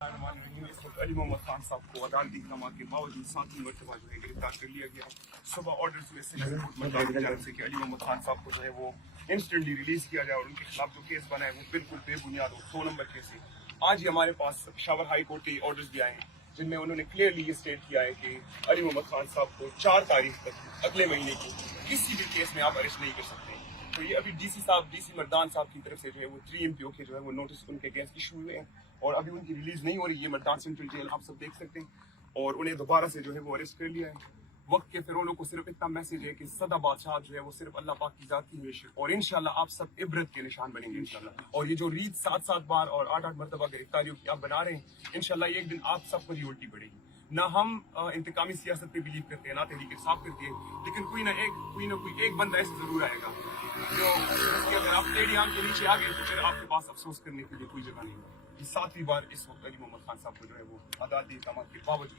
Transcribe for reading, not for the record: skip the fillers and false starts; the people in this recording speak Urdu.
اس وقت علی محمد خان صاحب کو عدالتی اقدامات کے باوجود 7 مرتبہ جو ہے گرفتار کر لیا گیا. صبح آرڈرز ہوئے سیشن کورٹ مدد کی جانب سے کہ علی محمد خان صاحب کو جو ہے وہ انسٹنٹلی ریلیز کیا جائے اور ان کے خلاف جو کیس بنا ہے وہ بالکل بے بنیاد اور 100 نمبر کیس ہے. آج ہی ہمارے پاس پشاور ہائی کورٹ کے آرڈرز بھی آئے ہیں جن میں انہوں نے کلیئرلی یہ اسٹیٹ کیا ہے کہ علی محمد خان صاحب کو 4 تاریخ تک اگلے مہینے کو کسی بھی کیس میں آپ اریسٹ نہیں کر سکتے. تو یہ ابھی ڈی سی مردان صاحب کی طرف سے جو ہے وہ 3 MPO کے جو ہے وہ نوٹس ان کے اگینسٹ ایشو ہوئے ہیں اور ابھی ان کی ریلیز نہیں ہو رہی. یہ مردان سینٹرل جیل آپ سب دیکھ سکتے ہیں اور انہیں دوبارہ سے جو ہے وہ اریسٹ کر لیا ہے. وقت کے فرعونوں کو صرف اتنا میسج ہے کہ سدا بادشاہ جو ہے وہ صرف اللہ پاک کی ذات کی ہے اور انشاءاللہ آپ سب عبرت کے نشان بنیں گے انشاءاللہ. اور یہ جو ریت 7 بار اور 8 مرتبہ گرفتاریوں کی آپ بنا رہے ہیں انشاءاللہ ایک دن آپ سب پر ہی الٹی پڑے گی. نہ ہم انتقامی سیاست پہ بلیو کرتے ہیں نہ تحریک انصاف کرتی ہے, لیکن کوئی نہ کوئی ایک بندہ ایسے ضرور آئے گا جو اگر آپ ٹیڑھی آنکھ کے نیچے آ گئے تو پھر آپ کے پاس افسوس کرنے کے لیے کوئی جگہ نہیں ہے. یہ 7ویں بار اس وقت علی محمد خان صاحب کو جو ہے وہ عدالتی اقدامات کے باوجود